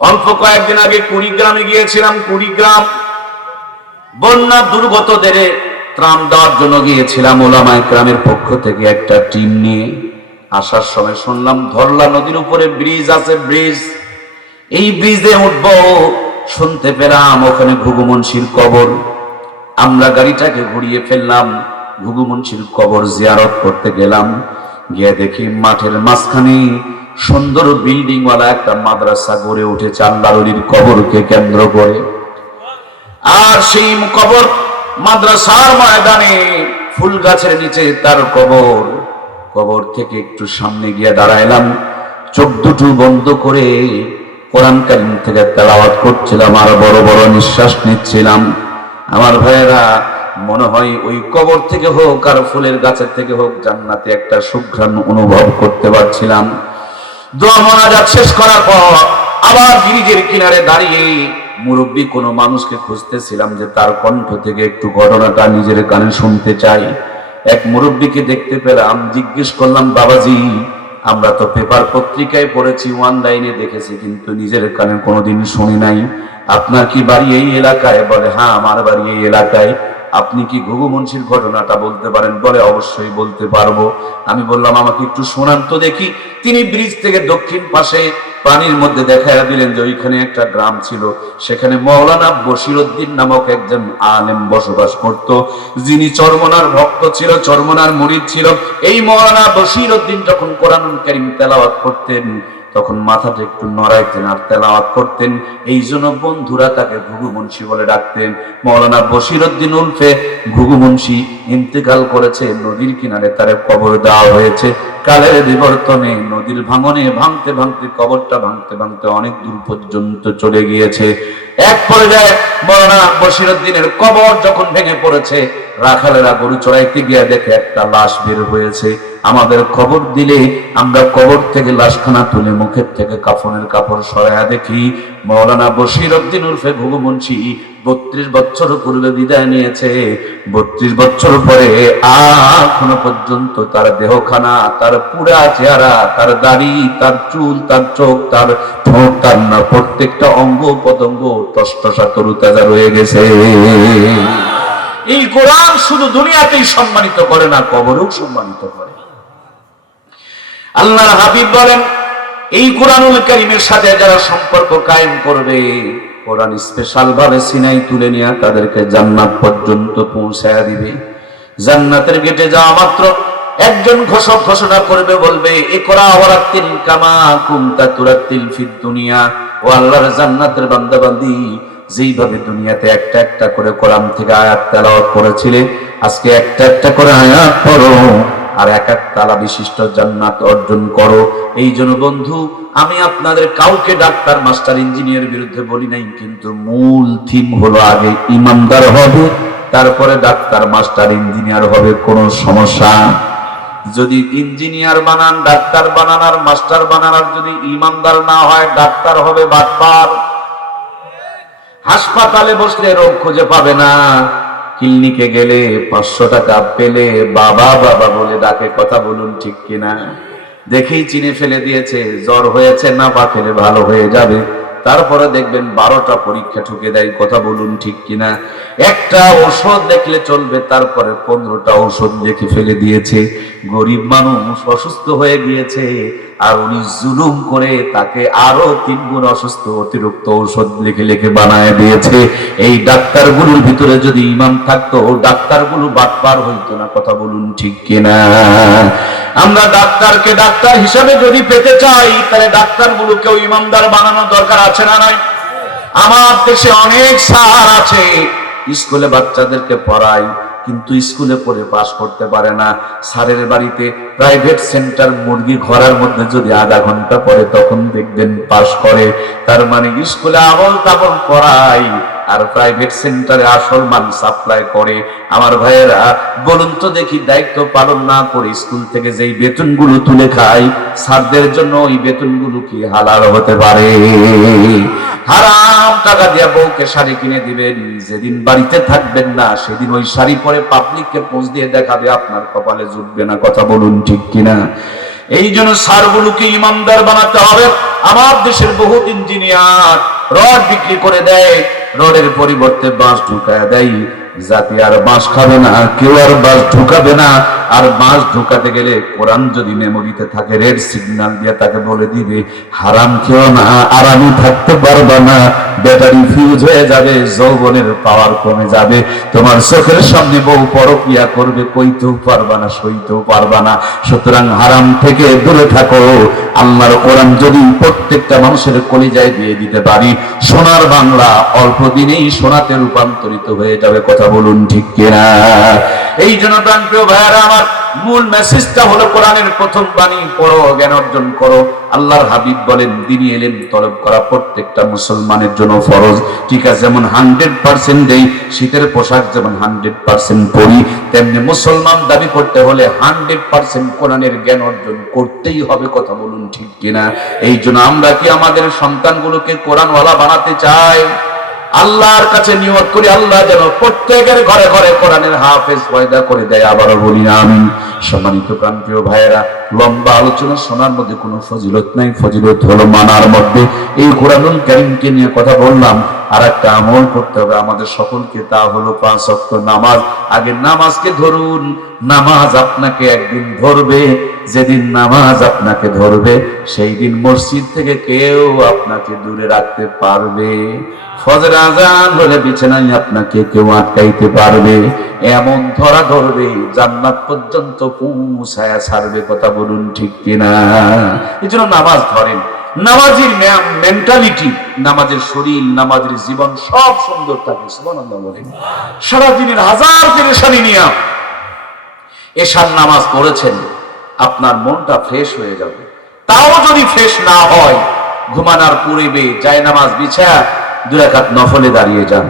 অল্প কয়েকদিন আগে কুড়িগ্রামে গিয়েছিলাম। কুড়িগ্রাম বন্যা দুর্গতদের ত্রাণ দেওয়ার জন্য গিয়েছিলাম ওলামায়ে কেরামের পক্ষ থেকে একটা টিম নিয়ে। আসার সময় শুনলাম ধরলা নদীর উপরে ব্রিজ আছে, ব্রিজ, এই ব্রিজে উঠবো, শুনতে পেলাম ওখানে ঘুঘু মুন্সির কবর। আমরা গাড়িটাকে ঘুরিয়ে ফেললাম, ঘুঘু মুন্সির কবর জিয়ারত করতে গেলাম। গিয়ে দেখি মাঠের মাঝখানে সুন্দর বিল্ডিং ওয়ালা একটা মাদ্রাসা গড়ে উঠেছে আল্লাহর ওলির কবরকে কেন্দ্র করে। আর সেই কবর মাদ্রাসার ময়দানে ফুল গাছের নিচে তার কবর। কবর থেকে একটু সামনে গিয়ে দাঁড়াইলাম, চোখ দুটো বন্ধ করে কোরআন কারীম থেকে তেলাওয়াত করছিলাম আর বড় বড় নিঃশ্বাস নিচ্ছিলাম। আমার ভাইয়েরা, মনে হয় ওই কবর থেকে হোক আর ফুলের গাছের থেকে হোক জান্নাতে একটা সুঘ্রাণ অনুভব করতে পারছিলাম। দোয়া মোনাজাত শেষ করার পর আবার ব্রিজের কিনারে দাঁড়িয়ে মুরব্বী কোনো মানুষকে খুঁজতেছিলাম যে তার কণ্ঠ থেকে একটু ঘটনাটা নিজের কানে শুনতে চাই। এক মুরব্বীকে দেখতে পেলাম, জিজ্ঞেস করলাম, বাবাজি, আমরা তো পেপার পত্রিকায় পড়েছি, অনলাইনে দেখেছি, কিন্তু নিজের কানে কোনোদিন শুনি নাই। আপনার কি বাড়ি এই এলাকায়? বলে, হ্যাঁ, আমার বাড়ি এই এলাকায়। আপনি কি ঘুঘু মুন্সির ঘটনাটা বলতে পারেন? বলে, অবশ্যই বলতে পারবো। আমি বললাম, আমাকে একটু শোনান তো দেখি। তিনি ব্রিজ থেকে দক্ষিণ পাশে পানির মধ্যে দেখাইয়া দিলেন যে ওইখানে একটা গ্রাম ছিল, সেখানে মৌলানা বশিরউদ্দিন নামক একজন আলেম বসবাস করত, যিনি চরমনার ভক্ত ছিল, চরমনার মুরিদ ছিল। এই মৌলানা বশিরউদ্দিন যখন কোরআনুল কারীম তেলাওয়াত করতেন তখন মাথাটা একটু নড়াইতেন আর তেলাওয়াত করতেন, এই জন্য বন্ধুরা তাকে ঘুঘু মুন্সি বলে ডাকতেন। মৌলানা বশিরউদ্দিন উলফে ঘুঘু মুন্সি ইন্তেকাল করেছে, নদীর কিনারে তার কবর দেওয়া হয়েছে। কালের বিবর্তনে নদীর ভাঙনে ভাঙতে ভাঙতে কবরটা ভাঙতে ভাঙতে অনেক দূর পর্যন্ত চলে গিয়েছে। এক পর্যায়ে মৌলানা বশিরউদ্দিনের কবর যখন ভেঙে পড়েছে, রাখালেরা গরু চড়াইতে গিয়ে দেখে একটা লাশ বের হয়েছে। আমাদের খবর দিলে আমরা কবর থেকে লাশখানা তুলে মুখের থেকে কাফনের কাপড় সরাইয়া দেখি মৌলানা বশিরউদ্দিন উর্ফে ঘুঘু মুন্সি 32 বছর পূর্বে বিদায় নিয়েছে। 32 বছর পরে এখনো পর্যন্ত তার দেহখানা, তার পুরা চেহারা, তার দাড়ি, তার চুল, তার চোখ, তার ঠোঁট, তার না প্রত্যেকটা অঙ্গ প্রত্যঙ্গ টসটসা তরুতাজা রয়ে গেছে। এই কোরআন শুধু দুনিয়াতেই সম্মানিত করে না, কবরেও সম্মানিত করে। আল্লাহর হাবিব বলেন, এই কোরআনুল কারীমের সাথে যারা সম্পর্ক কায়েম করবে, কোরআন স্পেশাল ভাবে সিনাই তুলে নিয়ে তাদেরকে জান্নাত পর্যন্ত পৌঁছায়া দিবে। জান্নাতের গেটে যাওয়া মাত্র একজন ঘোষক ঘোষণা করবে, বলবে, ইকরা ওয়ারাতিল কামা কুনতা তুরাতিল ফিদ দুনিয়া। ও আল্লাহর জান্নাতের বান্দাবান্দি, যেইভাবে দুনিয়াতে একটা একটা করে কোরআন থেকে আয়াত তেলাওয়াত করেছিলে, আজকে একটা একটা করে আয়াত পড়ো আর এক এক তালা বিশিষ্ট জান্নাত অর্জন করো। এই জন্য বন্ধু, আমি আপনাদের কাউকে ডাক্তার, মাস্টার, ইঞ্জিনিয়ার বিরুদ্ধে বলি নাই, কিন্তু মূল থিম হলো আগে ইমানদার হবে, তারপরে ডাক্তার, মাস্টার, ইঞ্জিনিয়ার হবে, কোনো সমস্যা। যদি ইঞ্জিনিয়ার বানান, ডাক্তার বানান আর মাস্টার বানান, আর যদি ইমানদার না হয়, ডাক্তার হবে বাটপার। হাসপাতালে বসলে রোগ খুঁজে পাবে না, ক্লিনিকে গেলে 500 টাকা পেলে বাবা বাবা বলে ডাকে। কথা বলুন ঠিক কিনা? দেখেই চিনে ফেলে দিয়েছে, জ্বর হয়েছে না বা খেলে ভালো হয়ে যাবে। তারপরে দেখবেন 12টা পরীক্ষা ঠুকে দেয়। কথা বলুন ঠিক কিনা? একটা ওষুধ দেখলে চলবে, তারপরে 15টা ওষুধ লিখে ফেলে দিয়েছে। গরিব মানুষ অসুস্থ হয়ে গিয়েছে, আর উনি জুলুম করে তাকে আরো 3 গুণ অসুস্থ, অতিরিক্ত ঔষধ লিখে লিখে বানায় দিয়েছে। এই ডাক্তারগুলোর ভিতরে যদি ইমান থাকতো, ডাক্তারগুলো বাটপার হইতো না। কথা বলুন ঠিক কিনা? আমরা ডাক্তারকে ডাক্তার হিসাবে যদি পেতে চাই, তাহলে ডাক্তারগুলোকেও ইমানদার বানানো দরকার আছে না নাই? আমার দেশে অনেক স্যার আছে, স্কুলে বাচ্চাদেরকে পড়ায়, কিন্তু স্কুলে পড়ে পাস করতে পারে না। স্যারের বাড়িতে প্রাইভেট সেন্টার মুরগি ঘরের মধ্যে যদি আধা ঘন্টা পড়ে, তখন দেখবেন পাস করে। তার মানে স্কুলে আবল তাবল পড়ায় আর প্রাইভেট সেন্টারে আসল মান সাপ্লাই করে। আমার ভাইয়েরা, বলুন তো দেখি, দায়িত্ব পালন না করে স্কুল থেকে যেই বেতনগুলো তুলে খায়, স্যারদের জন্য ওই বেতনগুলো কি হালাল হতে পারে? হারাম টাকা দিয়ে বউকে শাড়ি কিনে দিবেন, যেদিন বাড়িতে থাকবেন না সেদিন ওই শাড়ি পরে পাবলিককে পোজ দিয়ে দেখাবে, আপনার কপালে জুটবে না। কথা বলুন ঠিক কিনা? এই জন্য সারগুলোকে ইমানদার বানাতে হবে। আমার দেশের বহু ইঞ্জিনিয়ার রড বিক্রি করে দেয়, রডের পরিবর্তে বাঁশ ঢুকায় দেয়। জাতি আর বাঁশ খাবে না, কেউ আর বাঁশ ঢুকাবে না। আর বাঁশ ঢুকাতে গেলে কোরআন যদি মেমোরিতে থাকে, রেড সিগন্যাল দিয়ে তাকে বলে দিবে হারাম খেও না, আরামে থাকতে পারবা না, ব্যাটারি ফিউজ হয়ে যাবে, যৌবনের পাওয়ার কমে যাবে, তোমার চোখের সামনে বউ পরকিয়া করবে, কইতেও পারবা না, সইতেও পারবা না। সুতরাং হারাম থেকে দূরে থাকো। আল্লাহর কোরআন যদি প্রত্যেকটা মানুষের কলিজায় দিয়ে দিতে পারি, সোনার বাংলা অল্প দিনেই সোনাতে রূপান্তরিত হয়ে যাবে। কথা বলুন ঠিক কিনা? এই জন্য প্রিয় ভাইয়ারা আমার, মূল মেসেজটা হলো কোরআনের প্রথম বাণী পড়ো, জ্ঞান অর্জন করো। আল্লাহর হাবিব বলেন দ্বীনি ইলম তলব করা প্রত্যেকটা মুসলমানের জন্য ফরজ। ঠিক আছে, যেমন 100% দেই, শীতের পোশাক যেমন 100% পরি, তেমনি মুসলমান দাবি করতে হলে 100% কোরআনের জ্ঞান অর্জন করতেই হবে। কথা বলুন ঠিক কিনা? এই জন্য আমরা কি আমাদের সন্তানগুলোকে কোরআনওয়ালা বানাতে চাই? আল্লাহর কাছে নিয়ত করি আল্লাহ যেন প্রত্যেকের ঘরে ঘরে কোরআনের হাফেজ পয়দা করে দেয়। আবারও বলি আমিন। সম্মানিত প্রিয় ভাইয়েরা, লম্বা আলোচনা শোনার মধ্যে কোনো ফজিলত নাই, ফজিলত হলো মানার মধ্যে। এই কোরআনুল কারীমকে নিয়ে কথা বললাম, আর একটা আমল করতে হবে আমাদের সকলকে, তা হলো 5 ওয়াক্ত নামাজ। আগে নামাজকে ধরুন, নামাজ আপনাকে একদিন ধরবে। যেদিন নামাজ আপনাকে ধরবে, সেই দিন মসজিদ থেকে কেউ আপনাকে দূরে রাখতে পারবে। ফজর আজান হলে বিছানায় আপনাকে কেউ আটকাইতে পারবে। এমন ধরা ধরবে, জান্নাত পর্যন্ত পৌঁছায়া ছাড়বে। কথা বলুন ঠিক কিনা? এই জন্য নামাজ ধরেন। নামাজের মেন্টালিটি, নামাজের শরীর, নামাজের জীবন সব সুন্দর থাকে। সুবহানাল্লাহ বলেন। সারাদিনের হাজার পেরেশানি নিয়ে এশার নামাজ পড়েছেন, আপনার মনটা ফ্রেশ হয়ে যাবে। তাও যদি ফ্রেশ না হয়, ঘুমানোর পূর্বে জায়নামাজ বিছায়া 2 রাকাত নফলে দাঁড়িয়ে যান।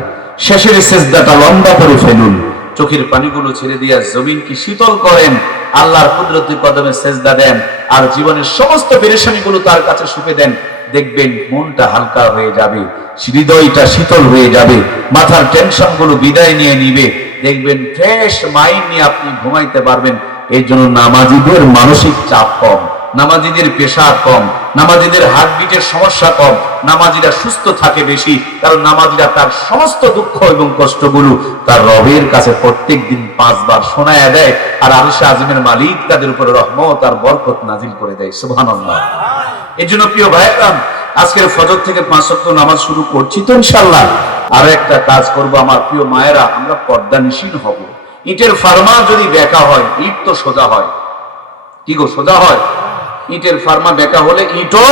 শেষের সিজদাটা লম্বা করে ফেলুন, চোখের পানিগুলো ছেড়ে দিয়ে জমিনকে শীতল করেন, আল্লাহর কুদরতি কদমে সেজদা দেন, আর জীবনের সমস্ত পেরেশানিগুলো তার কাছে সঁপে দেন। দেখবেন মনটা হালকা হয়ে যাবে, হৃদয়টা শীতল হয়ে যাবে, মাথার টেনশনগুলো বিদায় নিয়ে নিবে। দেখবেন ফ্রেশ মাইন্ড নিয়ে আপনি ঘুমাইতে পারবেন। এই জন্য নামাজিদের মানসিক চাপ কম, নামাজিদের প্রেসার কম, নামাজিদের হার্টবিটের সমস্যা কম, নামাজিরা সুস্থ থাকে বেশি। কারণ নামাজিরা তার সমস্ত দুঃখ এবং কষ্টগুলো তার রবের কাছে প্রত্যেক দিন 5 বার শোনায়া দেয়, আর আরশে আযমের মালিক তাদের উপরে রহমত আর বরকত নাজিল করে দেয়। সুবহানাল্লাহ। এই জন্য প্রিয় ভাইরা, আজকের ফজর থেকে 5 ওয়াক্ত নামাজ শুরু করছি তো ইনশাআল্লাহ। আর একটা কাজ করব আমার প্রিয় মায়েরা, আমরা পর্দানিশীন হব। ইটের ফার্মা যদি বেঁকা হয়, ইট তো সোজা হয়। কি গো, সোজা হয়? ইটের ফার্মা বেঁকা হলে ইটও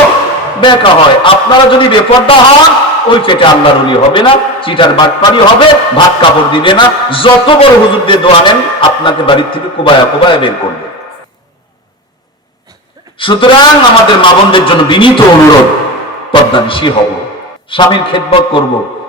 বেঁকা হয়। আপনারা যদি বেপর্দা হন, ওই পেটে আল্লাহর ওলি হবে না, চিটার বাটপারি হবে, ভাত কাপড় দিবে না, যত বড় হুজুর দিয়ে দোয়া নেন আপনাকে বাড়ির থেকে কোবায়া কোবায়া বের করবে। সুতরাং আমাদের মা বোনদের জন্য বিনীত অনুরোধ, পর্দানিশী হব, স্বামীর খেদমত করব,